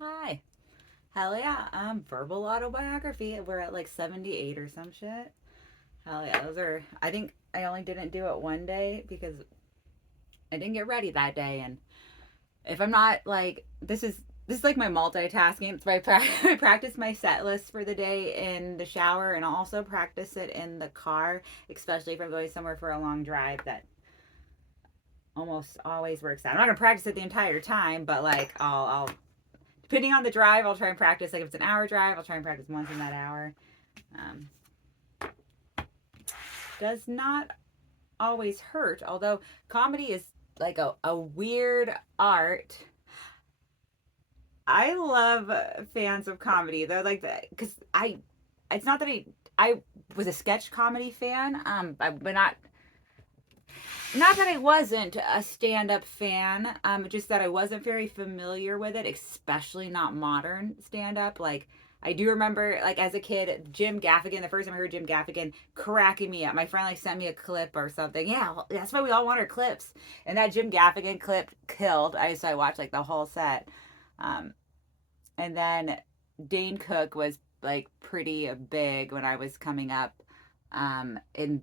Hi. Hell yeah. Verbal autobiography. We're at like 78 or some shit. Hell yeah. Those are, I think I only didn't do it one day because I didn't get ready that day. And if I'm not like, this is like my multitasking. It's my I practice my set list for the day in the shower, and I'll also practice it in the car, especially if I'm going somewhere for a long drive. That almost always works out. I'm not gonna practice it the entire time, but like I'll depending on the drive, I'll try and practice. Like if it's an hour drive, I'll try and practice once in that hour. Um, does not always hurt, although comedy is like a weird art. I love fans of comedy. They're like that because it's not that I was a sketch comedy fan, but not that I wasn't a stand-up fan, just that I wasn't very familiar with it, especially not modern stand-up. Like I do remember, like as a kid, Jim Gaffigan. The first time I heard Jim Gaffigan, cracking me up. My friend like sent me a clip or something. Yeah, well, that's why we all want our clips. And that Jim Gaffigan clip killed. I watched like the whole set, um, and then Dane Cook was like pretty big when I was coming up, in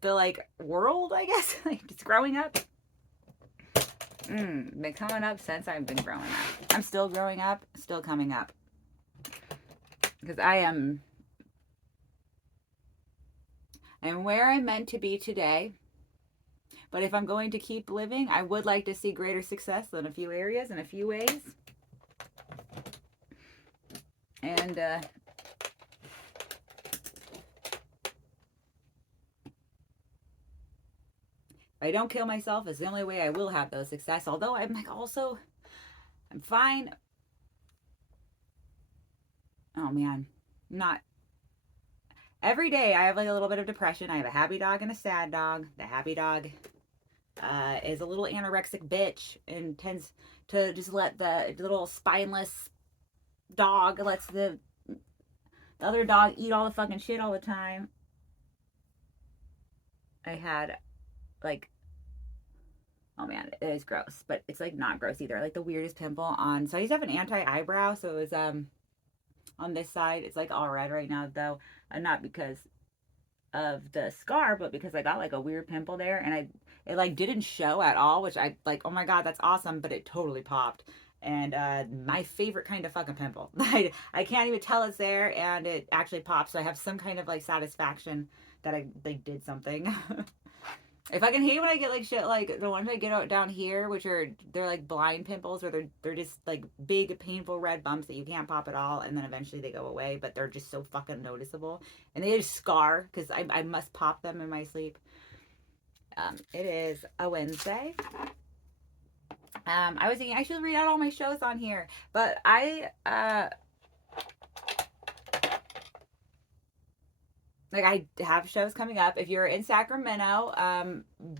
the like world, I guess, like just growing up. Been coming up since I've been growing up. I'm still growing up, still coming up. Because I'm where I'm meant to be today. But if I'm going to keep living, I would like to see greater success in a few areas, in a few ways. And if I don't kill myself, it's the only way I will have those success. Although I'm like also, I'm fine. Oh man, not every day I have like a little bit of depression. I have a happy dog and a sad dog. The happy dog is a little anorexic bitch and tends to just let the little spineless dog lets the other dog eat all the fucking shit all the time. I had like, oh man, it is gross, but it's like not gross either. Like the weirdest pimple on. So I used to have an anti eyebrow, so it was on this side. It's like all red right now though, and not because of the scar, but because I got like a weird pimple there, and it like didn't show at all, which I like. Oh my god, that's awesome! But it totally popped, and my favorite kind of fucking pimple. I can't even tell it's there, and it actually pops. So I have some kind of like satisfaction that I like did something. If I can hate when I get like shit like the ones I get out down here, which are they're like blind pimples, or they're just like big painful red bumps that you can't pop at all, and then eventually they go away, but they're just so fucking noticeable, and they just scar because I must pop them in my sleep. It is a Wednesday. I was thinking I should read out all my shows on here, but I have shows coming up. If you're in Sacramento,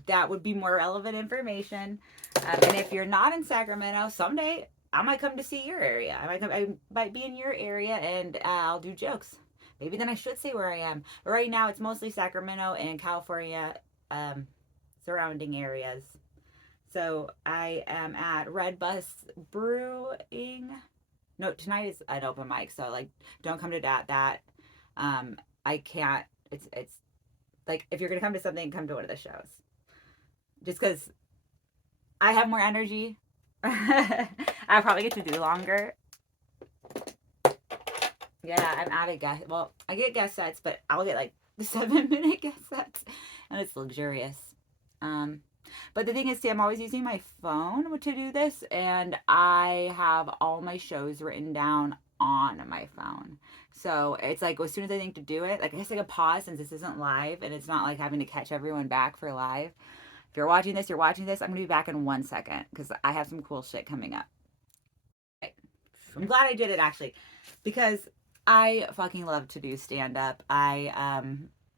that would be more relevant information. And if you're not in Sacramento, someday I might come to see your area. I might be in your area, and I'll do jokes. Maybe then I should say where I am. But right now, it's mostly Sacramento and California, um, surrounding areas. So I am at Red Bus Brewing. No, tonight is an open mic, so like, don't come to that. Um, I can't. It's like if you're gonna come to something, come to one of the shows. Just because I have more energy, I probably get to do longer. Yeah, I'm out of guest. Well, I get guest sets, but I'll get like 7 minute guest sets, and it's luxurious. Um, but the thing is, see, I'm always using my phone to do this, and I have all my shows written down on my phone. So it's like as soon as I think to do it, like I guess I could pause since this isn't live, and it's not like having to catch everyone back for live. If you're watching this, you're watching this. I'm gonna be back in 1 second because I have some cool shit coming up. Okay. I'm glad I did it actually, because I fucking love to do stand up. I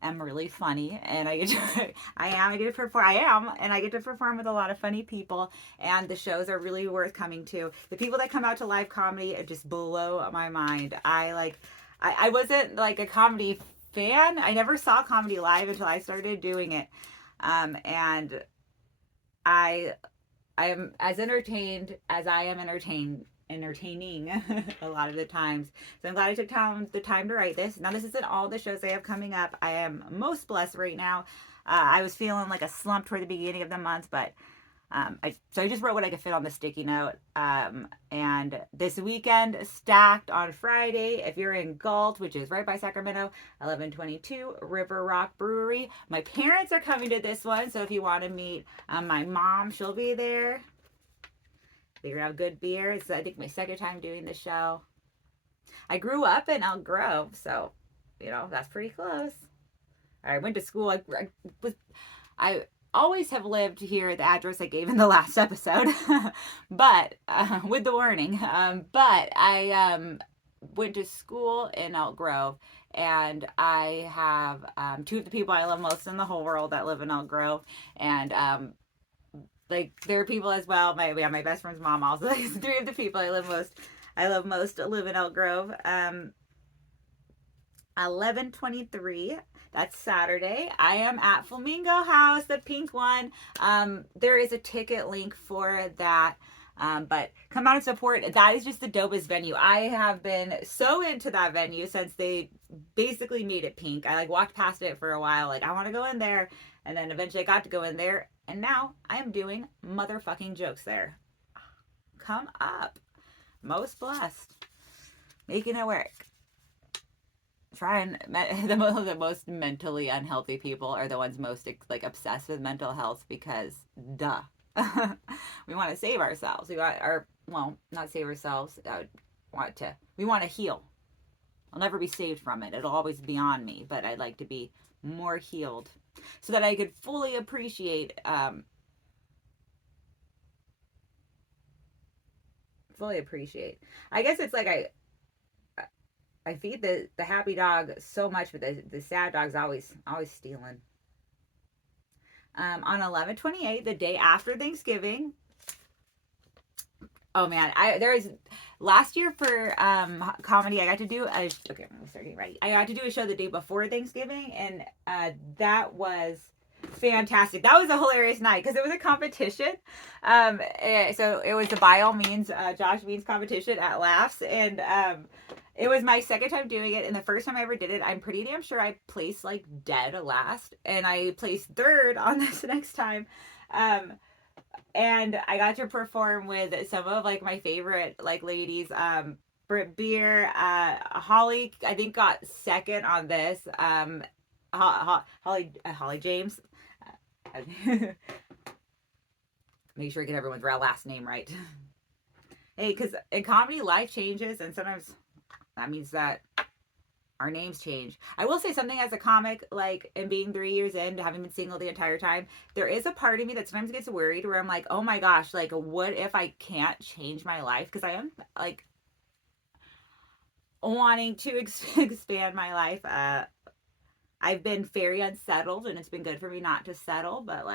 am really funny, and I get to I get to perform. I am, and I get to perform with a lot of funny people, and the shows are really worth coming to. The people that come out to live comedy just blow my mind. I wasn't like a comedy fan. I never saw comedy live until I started doing it, and I I am as entertained as I am entertained, entertaining a lot of the times. So I'm glad I took the time to write this. Now, this isn't all the shows I have coming up. I am most blessed right now. I was feeling like a slump toward the beginning of the month, but so I just wrote what I could fit on the sticky note. And this weekend, stacked on Friday, if you're in Galt, which is right by Sacramento, 1122 River Rock Brewery. My parents are coming to this one, so if you want to meet my mom, she'll be there. They're gonna have good beer. It's, I think, my second time doing the show. I grew up in Elk Grove, so that's pretty close. I went to school. I always have lived here at the address I gave in the last episode, but with the warning. But I went to school in Elk Grove, and I have two of the people I love most in the whole world that live in Elk Grove, and like there are people as well. My best friend's mom also. Three of the people I love most live in Elk Grove. 11:23. That's Saturday. I am at Flamingo House, the pink one. There is a ticket link for that. But come out and support. That is just the dopest venue. I have been so into that venue since they basically made it pink. I walked past it for a while. I want to go in there. And then eventually I got to go in there. And now I am doing motherfucking jokes there. Come up. Most blessed. Making it work. The most mentally unhealthy people are the ones most obsessed with mental health because duh. We want to save ourselves. Not save ourselves. We want to heal. I'll never be saved from it. It'll always be on me, but I'd like to be more healed so that I could fully appreciate I guess it's I feed the happy dog so much, but the sad dog's always stealing. On 11/28, the day after Thanksgiving. Oh man, last year for comedy, I got to do I'm starting right. I got to do a show the day before Thanksgiving, and that was fantastic. That was a hilarious night because it was a competition. So it was the By All Means Josh Beans competition at Laughs, and it was my second time doing it, and the first time I ever did it, I'm pretty damn sure I placed dead last, and I placed third on this next time. And I got to perform with some of my favorite ladies. Britt Beer, Holly, I think got second on this. Holly James. Make sure I get everyone's last name right. Hey, because in comedy, life changes, and sometimes that means that our names change. I will say something as a comic, and being 3 years in, having been single the entire time, there is a part of me that sometimes gets worried where I'm like, oh my gosh, what if I can't change my life? Because I am wanting to expand my life. I've been very unsettled, and it's been good for me not to settle, but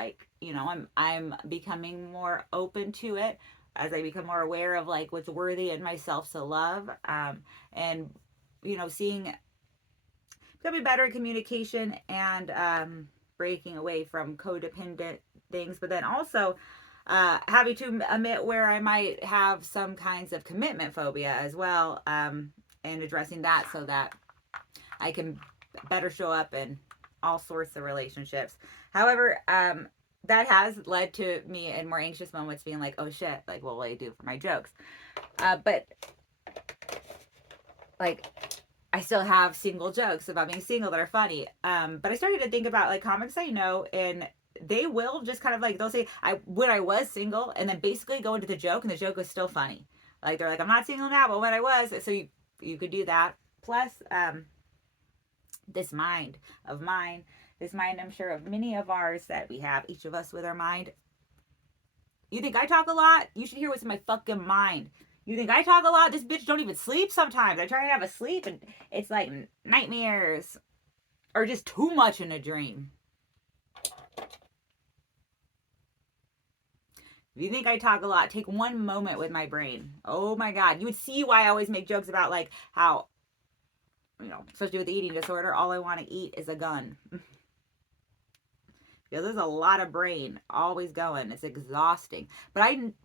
I'm becoming more open to it as I become more aware of what's worthy in myself to love, and becoming better at communication and breaking away from codependent things, but then also having to admit where I might have some kinds of commitment phobia as well, and addressing that so that I can better show up in all sorts of relationships. However, that has led to me in more anxious moments being oh shit, what will I do for my jokes? But I still have single jokes about being single that are funny. But I started to think about comics I know, and they will just kind of they'll say when I was single, and then basically go into the joke, and the joke is still funny. They're I'm not single now, but when I was, so you could do that. Plus, this mind of mine, this mind I'm sure of many of ours that we have, each of us with our mind. You think I talk a lot? You should hear what's in my fucking mind. You think I talk a lot? This bitch don't even sleep sometimes. I try to have a sleep, and it's nightmares or just too much in a dream. If you think I talk a lot, take one moment with my brain. Oh my God. You would see why I always make jokes about how, especially with the eating disorder, all I want to eat is a gun. Because there's a lot of brain always going. It's exhausting. But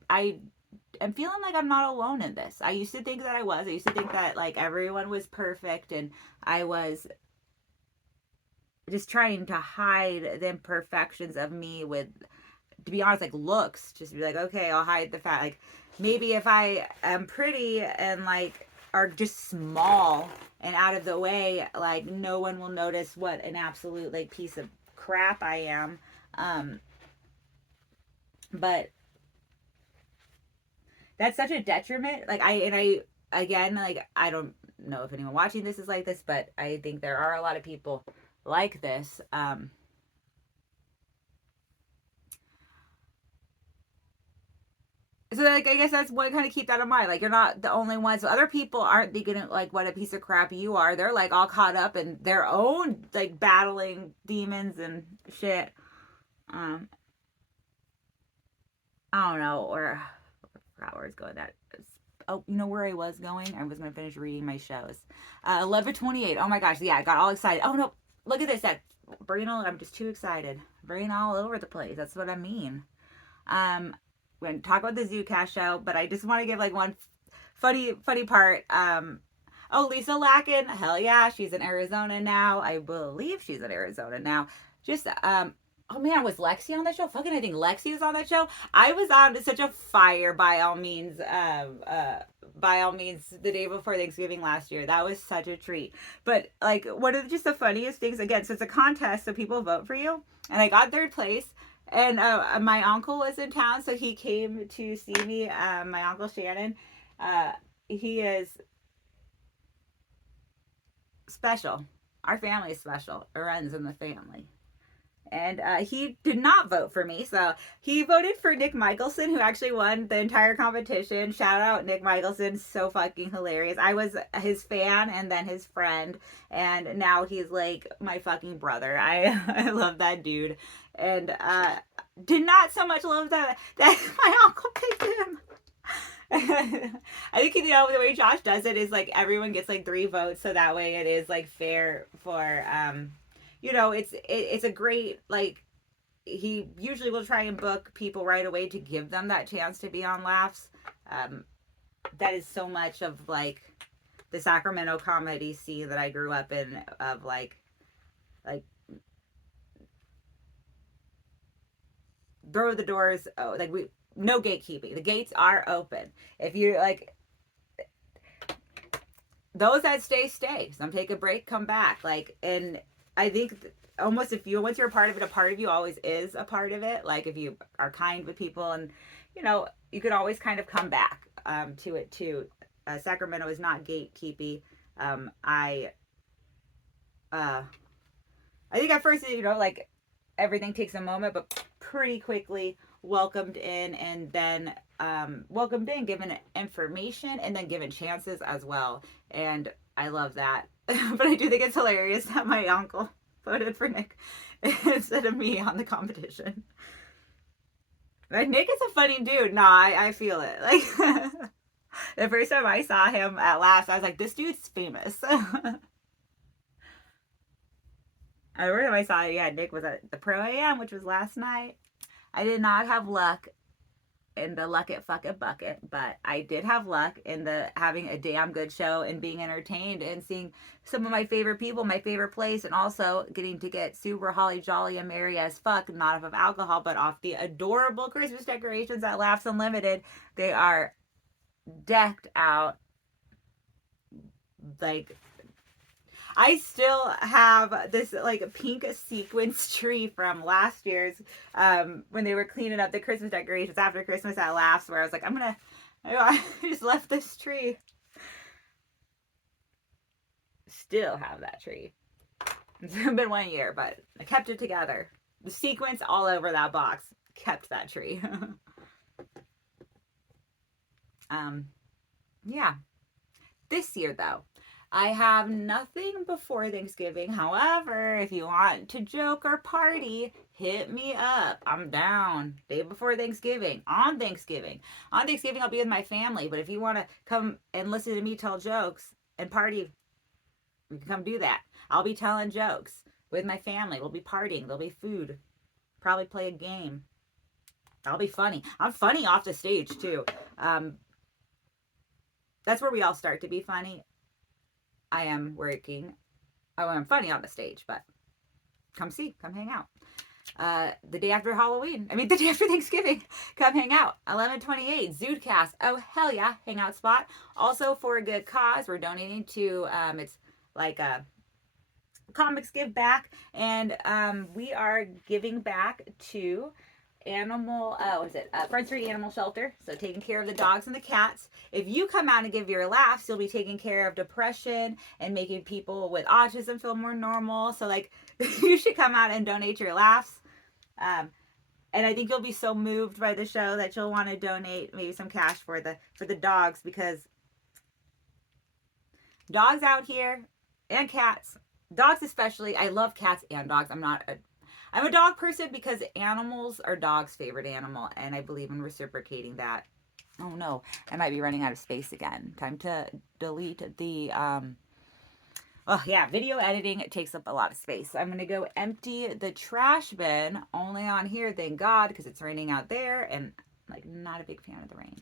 I am feeling like I'm not alone in this. I used to think that I was. I used to think that like everyone was perfect and I was just trying to hide the imperfections of me with, to be honest, like looks. Just be like, okay, I'll hide the fat. Like maybe if I am pretty and like are just small and out of the way, like no one will notice what an absolute like piece of crap I am. But that's such a detriment. Like I again, like I don't know if anyone watching this is like this, but I think there are a lot of people like this. So like I guess that's what kind of keep that in mind. Like you're not the only one. So other people aren't thinking like what a piece of crap you are. They're like all caught up in their own like battling demons and shit. Um, I don't know, or I forgot where it's going. That is, oh, you know where I was going? I was gonna finish reading my shows. 11:28. Oh my gosh, yeah, I got all excited. Oh no, look at this. That brain all. I'm just too excited. Brain all over the place. That's what I mean. Um, we're gonna talk about the Zudecast show, but I just want to give like one funny part. Oh, Lisa Lacken, hell yeah, she's in Arizona now. I believe she's in Arizona now. Just oh man, was Lexi on that show? Fucking, I think Lexi was on that show. I was on such a fire by all means the day before Thanksgiving last year. That was such a treat. But like one of just the funniest things, again, so it's a contest, so people vote for you. And I got third place. And my uncle was in town, so he came to see me. My uncle Shannon, he is special. Our family is special. It runs in the family. And he did not vote for me, so he voted for Nick Michelson, who actually won the entire competition. Shout out Nick Michelson, so fucking hilarious. I was his fan and then his friend, and now he's like my fucking brother. I love that dude, and did not so much love that my uncle picked him. I think you know the way Josh does it is like everyone gets like 3 votes, so that way it is like fair for you know, it's a great like he usually will try and book people right away to give them that chance to be on Laughs. That is so much of like the Sacramento comedy scene that I grew up in, of like throw the doors, oh, like we no gatekeeping. The gates are open. If you like those that stay. Some take a break, come back. Like, and I think almost if you once you're a part of it, a part of you always is a part of it. Like if you are kind with people, and you know you could always kind of come back to it too. Sacramento is not gatekeepy. I I think at first, you know, like everything takes a moment, but pretty quickly welcomed in, and then welcomed in, given information, and then given chances as well. And I love that. But I do think it's hilarious that my uncle voted for Nick instead of me on the competition. But Nick is a funny dude. Nah, I feel it. Like the first time I saw him at last, I was like, this dude's famous. I remember I saw, yeah, Nick was at the Pro AM, which was last night. I did not have luck in the luck it fuck it bucket, but I did have luck in the having a damn good show and being entertained and seeing some of my favorite people, my favorite place, and also getting to get super holly jolly and merry as fuck, not off of alcohol, but off the adorable Christmas decorations at Laughs Unlimited. They are decked out like I still have this like pink sequence tree from last year's when they were cleaning up the Christmas decorations after Christmas at Laughs, where I was like, I just left this tree. Still have that tree. It's been 1 year, but I kept it together. The sequence all over that box kept that tree. Yeah. This year though, I have nothing before Thanksgiving. However, if you want to joke or party, hit me up. I'm down. Day before Thanksgiving. On Thanksgiving. On Thanksgiving, I'll be with my family. But if you want to come and listen to me tell jokes and party, you can come do that. I'll be telling jokes with my family. We'll be partying. There'll be food. Probably play a game. I'll be funny. I'm funny off the stage too. That's where we all start to be funny. I am working. Oh, I'm funny on the stage, but come hang out. The day after Halloween. I mean, the day after Thanksgiving. Come hang out. 11/28, Zudecast. Oh, hell yeah. Hangout spot. Also for a good cause. We're donating to, it's like a comics give back. And we are giving back to Friends for Animal Shelter. So taking care of the dogs and the cats. If you come out and give your laughs, you'll be taking care of depression and making people with autism feel more normal. So like, you should come out and donate your laughs. And I think you'll be so moved by the show that you'll want to donate maybe some cash for the dogs, because dogs out here and cats, dogs especially. I love cats and dogs. I'm a dog person because animals are dogs' favorite animal, and I believe in reciprocating that. Oh no, I might be running out of space again. Time to delete the oh yeah, video editing takes up a lot of space. So I'm gonna go empty the trash bin, only on here, thank God, because it's raining out there, and like not a big fan of the rain.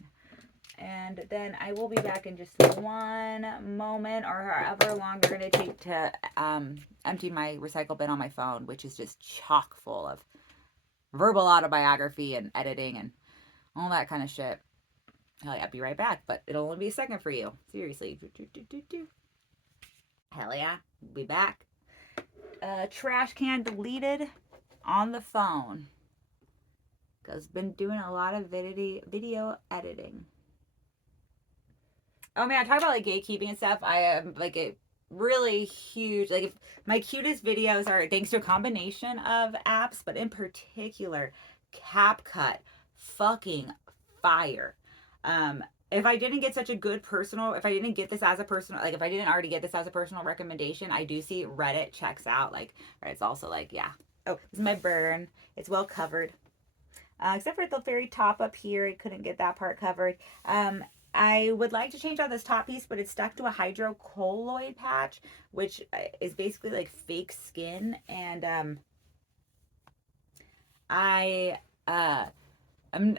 And then I will be back in just one moment, or however long we're gonna take to empty my recycle bin on my phone, which is just chock full of verbal autobiography and editing and all that kind of shit. Hell yeah, I'll be right back, but it'll only be a second for you. Seriously. Hell yeah, be back. Trash can deleted on the phone, because been doing a lot of video editing. Oh man, talk about like gatekeeping and stuff. I am like a really huge, like, if my cutest videos are thanks to a combination of apps, but in particular CapCut, fucking fire. If I didn't get such a good personal, if I didn't get this as a personal, like if I didn't already get this as a personal recommendation, I do see Reddit checks out. Like, Reddit's also like, yeah. Oh, this is my burn. It's well covered. Except for the very top up here. I couldn't get that part covered. I would like to change out this top piece, but it's stuck to a hydrocolloid patch, which is basically like fake skin. And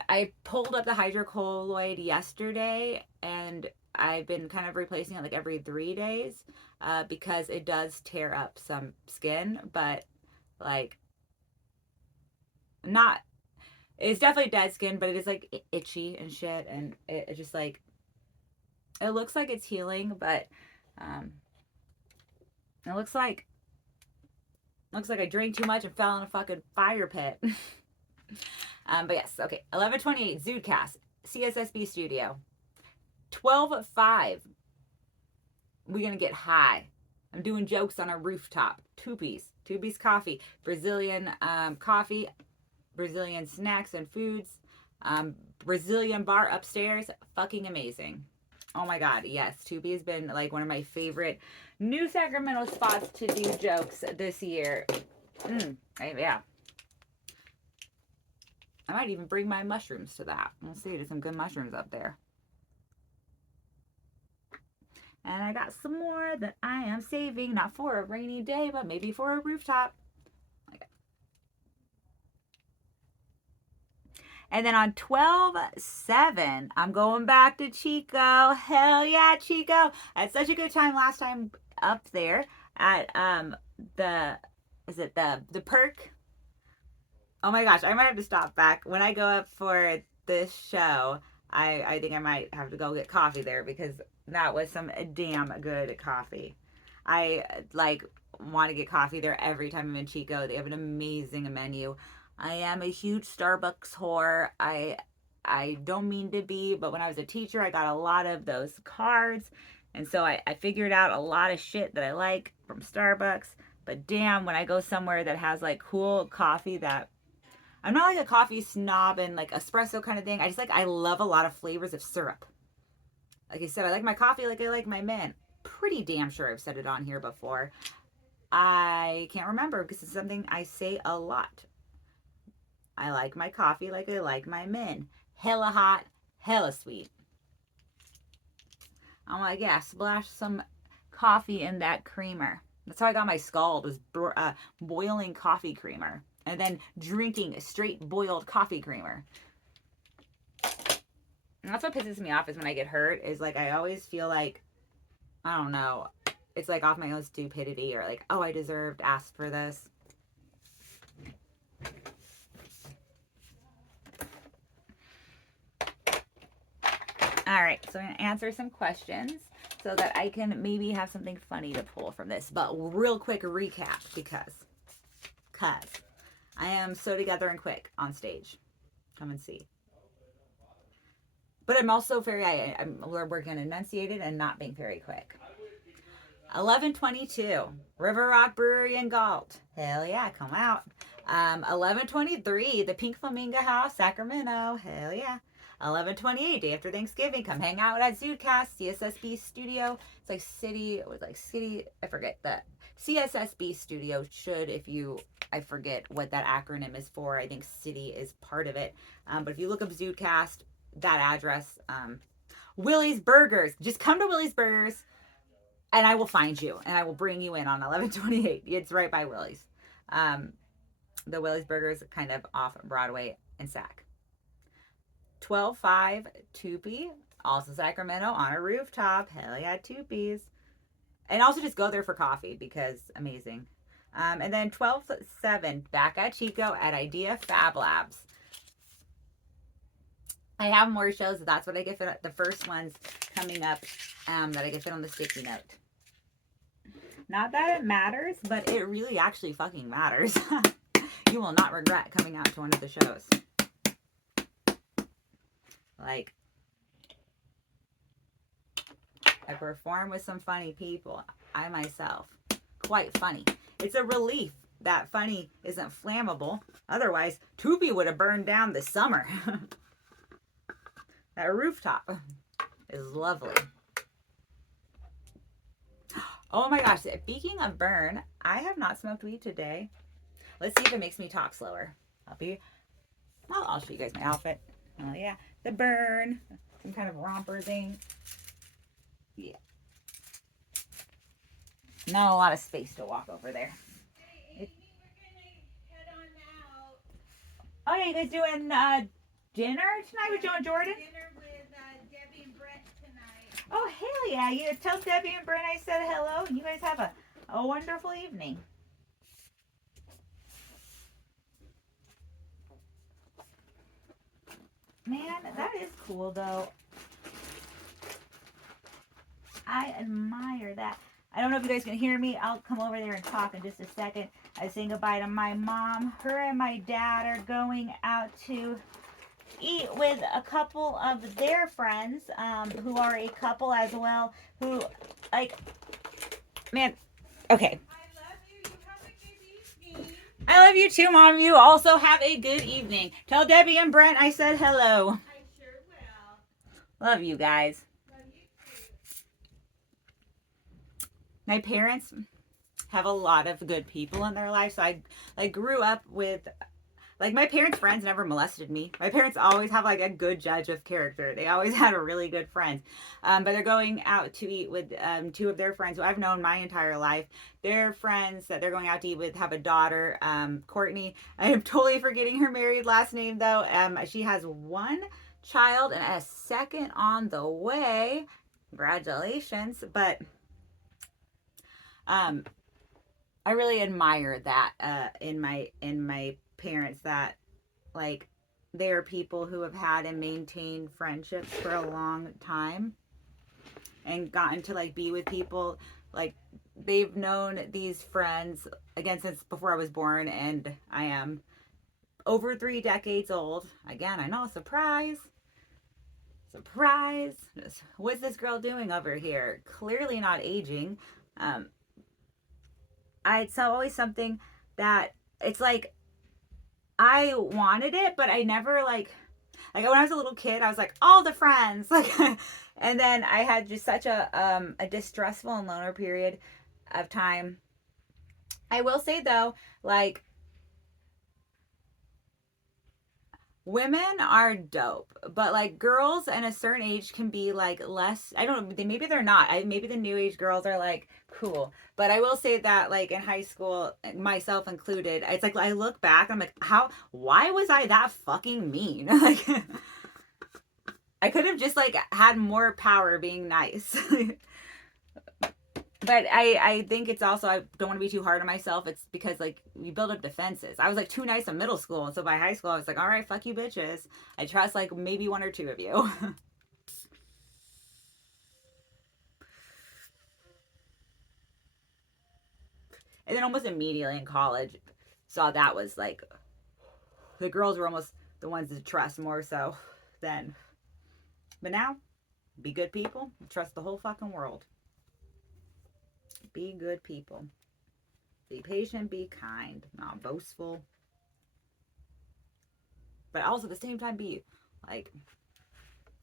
I pulled up the hydrocolloid yesterday, and I've been kind of replacing it like every 3 days, because it does tear up some skin, but like not, it's definitely dead skin, but it is like itchy and shit, and it just like, it looks like it's healing, but it looks like I drank too much and fell in a fucking fire pit. But yes, okay. 11/28, Zudecast, CSSB studio. 12/5, we're gonna get high. I'm doing jokes on a rooftop. Tupi's coffee, Brazilian coffee, Brazilian snacks and foods, Brazilian bar upstairs, fucking amazing. Oh my God, yes, Tupi has been like one of my favorite New Sacramento spots to do jokes this year. Yeah. I might even bring my mushrooms to that. We'll see, there's some good mushrooms up there. And I got some more that I am saving, not for a rainy day, but maybe for a rooftop. Okay. And then on 12/7, I'm going back to Chico. Hell yeah, Chico. I had such a good time last time up there at the Perk? Oh my gosh, I might have to stop back. When I go up for this show, I think I might have to go get coffee there, because that was some damn good coffee. I like want to get coffee there every time I'm in Chico. They have an amazing menu. I am a huge Starbucks whore. I don't mean to be, but when I was a teacher, I got a lot of those cards. And so I figured out a lot of shit that I like from Starbucks. But damn, when I go somewhere that has like cool coffee, that I'm not like a coffee snob and like espresso kind of thing. I love a lot of flavors of syrup. Like I said, I like my coffee like I like my mint. Pretty damn sure I've said it on here before. I can't remember because it's something I say a lot. I like my coffee like I like my mint. Hella hot, hella sweet. I'm like, yeah, splash some coffee in that creamer. That's how I got my scald, was boiling coffee creamer. And then drinking straight boiled coffee creamer. And that's what pisses me off is when I get hurt is like I always feel like, I don't know, it's like off my own stupidity or like, oh, I deserved, asked for this. All right, so I'm going to answer some questions so that I can maybe have something funny to pull from this. But real quick recap because I am so together and quick on stage. Come and see. But I'm also we're working enunciated and not being very quick. 11:22, River Rock Brewery in Galt. Hell yeah, come out. 11:23, the Pink Flamingo House, Sacramento. Hell yeah. 11:28, day after Thanksgiving. Come hang out at Zudecast, CSSB studio. It's like city. I forget that. CSSB studio I forget what that acronym is for. I think city is part of it. But if you look up Zudecast, that address, Willie's Burgers. Just come to Willie's Burgers and I will find you and I will bring you in on 11:28. It's right by Willie's. The Willie's Burgers kind of off Broadway in Sac. 12:05, Tupi, also Sacramento, on a rooftop. Hell yeah, Tupi's. And also just go there for coffee because amazing. And then 12:07, back at Chico at Idea Fab Labs. I have more shows. That's what I get fit. The first one's coming up that I get fit on the sticky note. Not that it matters, but it really actually fucking matters. You will not regret coming out to one of the shows. Like, I perform with some funny people. I myself, quite funny. It's a relief that funny isn't flammable. Otherwise, Tupi would have burned down this summer. That rooftop is lovely. Oh my gosh, speaking of burn, I have not smoked weed today. Let's see if it makes me talk slower. I'll show you guys my outfit. Oh yeah, the burn, some kind of romper thing. Yeah. Not a lot of space to walk over there. Hey, Amy, we're gonna head on out. Oh yeah, you guys doing dinner tonight with Joe and Jordan? Dinner with Debbie and Brett tonight. Oh hell yeah! You tell Debbie and Brent I said hello, and you guys have a wonderful evening. Man, that is cool though. I admire that. I don't know if you guys can hear me. I'll come over there and talk in just a second. I was saying goodbye to my mom. Her and my dad are going out to eat with a couple of their friends who are a couple as well. Who, like, man, okay. I love you. You have a good evening. I love you too, Mom. You also have a good evening. Tell Debbie and Brent I said hello. I sure will. Love you guys. Love you too. My parents have a lot of good people in their life. So I grew up with, like, my parents' friends never molested me. My parents always have, like, a good judge of character. They always had a really good friend. But they're going out to eat with two of their friends who I've known my entire life. Their friends that they're going out to eat with have a daughter, Courtney. I am totally forgetting her married last name, though. She has one child and a second on the way. Congratulations. But I really admire that in my parents, that, like, they're people who have had and maintained friendships for a long time and gotten to, like, be with people. Like, they've known these friends again since before I was born, and I am over 3 decades old. Again, I know, surprise. What's this girl doing over here? Clearly not aging. It's always something that it's like I wanted it, but I never like when I was a little kid, I was like, all the friends, like, and then I had just such a distressful and loner period of time. I will say though, like, women are dope, but like girls in a certain age can be like less, I don't know, maybe they're not. Maybe the new age girls are like cool. But I will say that, like, in high school, myself included, it's like I look back, I'm like, why was I that fucking mean? Like, I could have just like had more power being nice. But I think it's also, I don't want to be too hard on myself. It's because like we build up defenses. I was like too nice in middle school, and so by high school I was like, all right, fuck you bitches. I trust like maybe one or two of you. And then almost immediately in college, saw that was like the girls were almost the ones to trust more so than. But now, be good people, trust the whole fucking world. Be good people. Be patient, be kind, not boastful. But also at the same time be like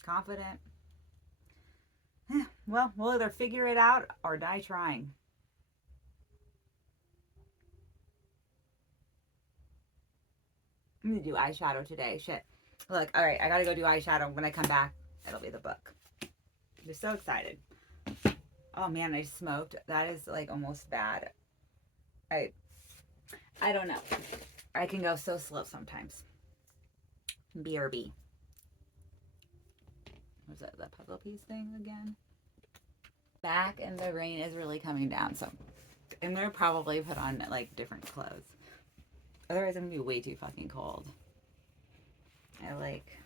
confident. Well, we'll either figure it out or die trying. I'm gonna do eyeshadow today. Shit. Look, alright, I gotta go do eyeshadow. When I come back, it'll be the book. I'm just so excited. Oh man, I smoked. That is like almost bad. I don't know. I can go so slow sometimes. BRB. Was that the puzzle piece thing again? Back and the rain is really coming down, so I'm gonna probably put on like different clothes. Otherwise I'm gonna be way too fucking cold. I like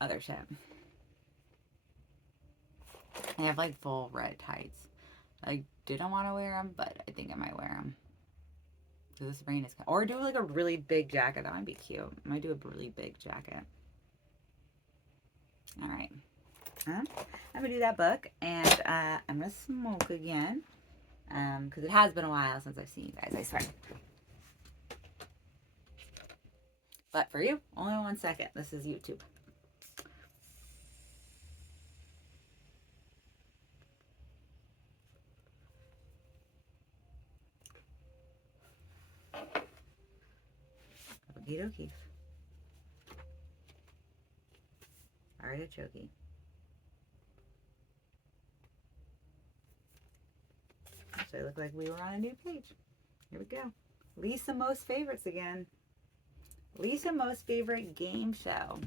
other shit. I have like full red tights. I didn't want to wear them, but I think I might wear them. So this rain is, or do like a really big jacket. That might be cute. I might do a really big jacket. All right. I'm gonna do that book, and I'm gonna smoke again, because it has been a while since I've seen you guys. I swear. But for you, only 1 second. This is YouTube. Okie dokie. Artichoke. So it looked like we were on a new page. Here we go. Lisa Most Favorites again. Lisa Most Favorite Game Show.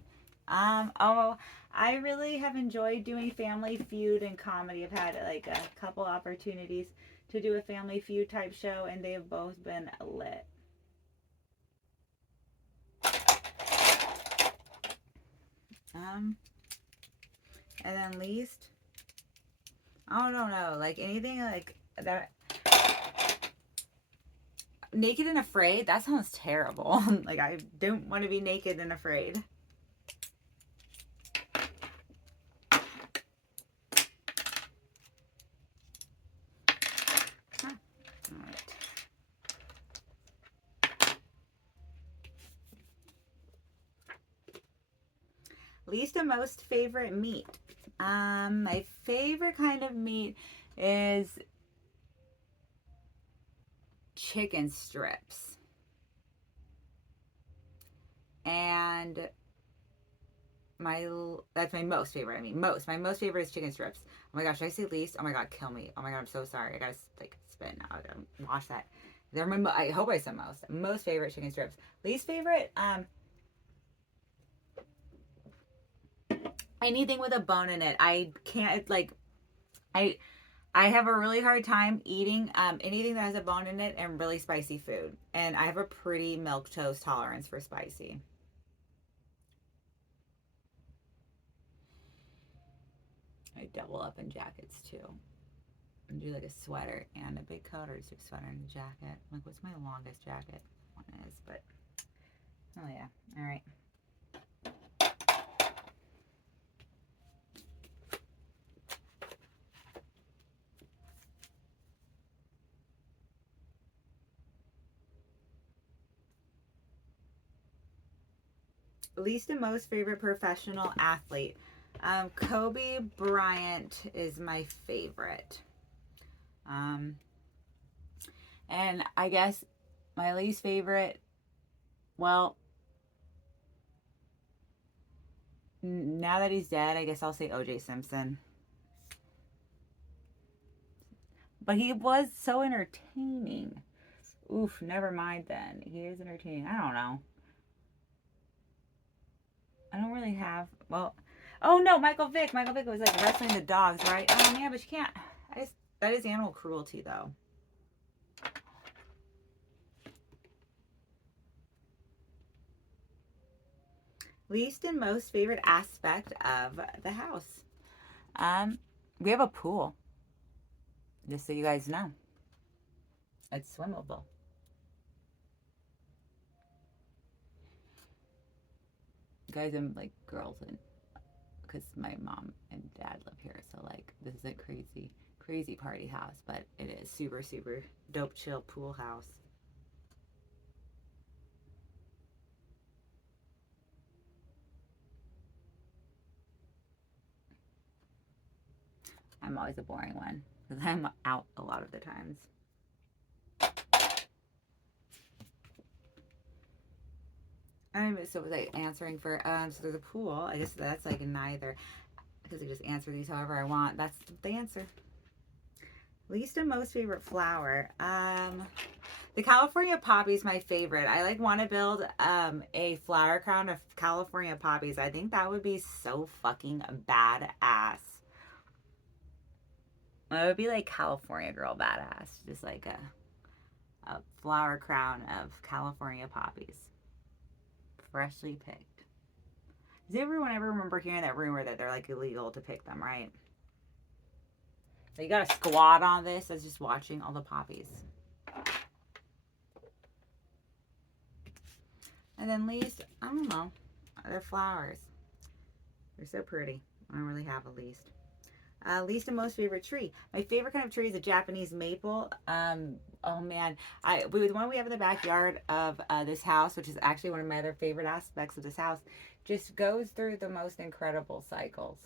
Oh, I really have enjoyed doing Family Feud and comedy. I've had like a couple opportunities to do a Family Feud type show, and they have both been lit. And then least, I don't know, like anything like that. Naked and Afraid, that sounds terrible. Like I don't want to be naked and afraid. Huh. All right. Least and most favorite meat. My favorite kind of meat is chicken strips. And that's my most favorite. I mean, my most favorite is chicken strips. Oh my gosh, did I say least? Oh my god, kill me. Oh my god, I'm so sorry. I gotta like spit now. I gotta wash that. They're my. I hope I said most. Most favorite chicken strips. Least favorite. Anything with a bone in it. I can't like. I have a really hard time eating anything that has a bone in it and really spicy food. And I have a pretty milquetoast tolerance for spicy. I double up in jackets too. And do like a sweater and a big coat, or just a sweater and a jacket. Like, what's my longest jacket? One is, but oh yeah. All right. Least and most favorite professional athlete. Kobe Bryant is my favorite. And I guess my least favorite, well, now that he's dead, I guess I'll say OJ Simpson. But he was so entertaining. Oof, never mind then. He is entertaining. I don't know. I don't really have, well, oh no, Michael Vick. Michael Vick was like wrestling the dogs, right? Oh man, but you can't, that is animal cruelty though. Least and most favorite aspect of the house. Um, we have a pool. Just so you guys know, it's swimmable. Guys and like girls, and because my mom and dad live here, so like this isn't crazy party house, but it is super dope chill pool house. I'm always a boring one because I'm out a lot of the times. So was I answering for so there's a pool. I guess that's like neither, because I just answer these however I want. That's the answer. Least and most favorite flower. The California poppy is my favorite. I like want to build a flower crown of California poppies. I think that would be so fucking badass. It would be like California girl badass, just like a flower crown of California poppies, freshly picked. Does everyone ever remember hearing that rumor that they're like illegal to pick them, right? So you got to squat on this as just watching all the poppies. And then least, I don't know, they're flowers. They're so pretty. I don't really have a least. Least and most favorite tree. My favorite kind of tree is a Japanese maple. Oh man, the one we have in the backyard of this house, which is actually one of my other favorite aspects of this house, just goes through the most incredible cycles.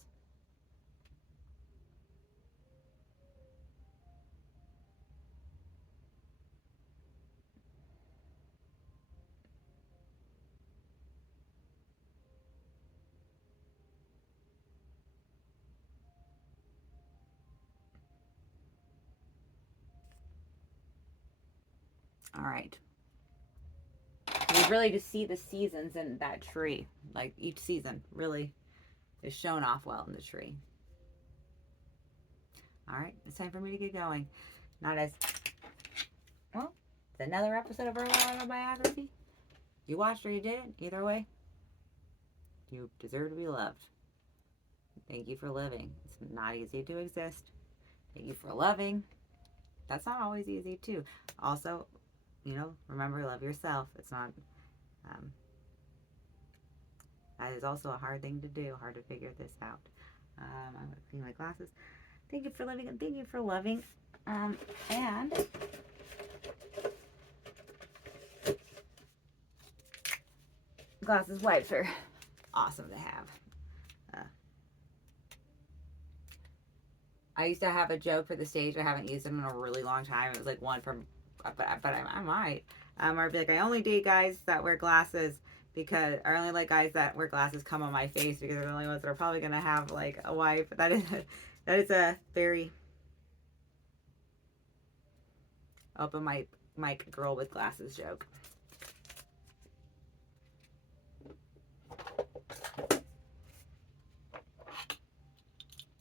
All right. You really just see the seasons in that tree. Like each season really is shown off well in the tree. All right, it's time for me to get going. Not as well. It's another episode of our autobiography. You watched or you didn't. Either way, you deserve to be loved. Thank you for living. It's not easy to exist. Thank you for loving. That's not always easy too. Also, remember, love yourself. It's not. Um, that is also a hard thing to do. Hard to figure this out. I'm gonna clean my glasses. Thank you for living and thank you for loving. And glasses wipes are awesome to have. I used to have a joke for the stage. I haven't used it in a really long time. It was like one from, but I might. Or I'd be like, I only date guys that wear glasses because I only like guys that wear glasses come on my face because they're the only ones that are probably gonna have like a wife. That is a very open mic girl with glasses joke.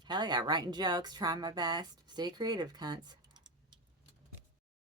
Hell yeah, writing jokes, trying my best. Stay creative, cunts.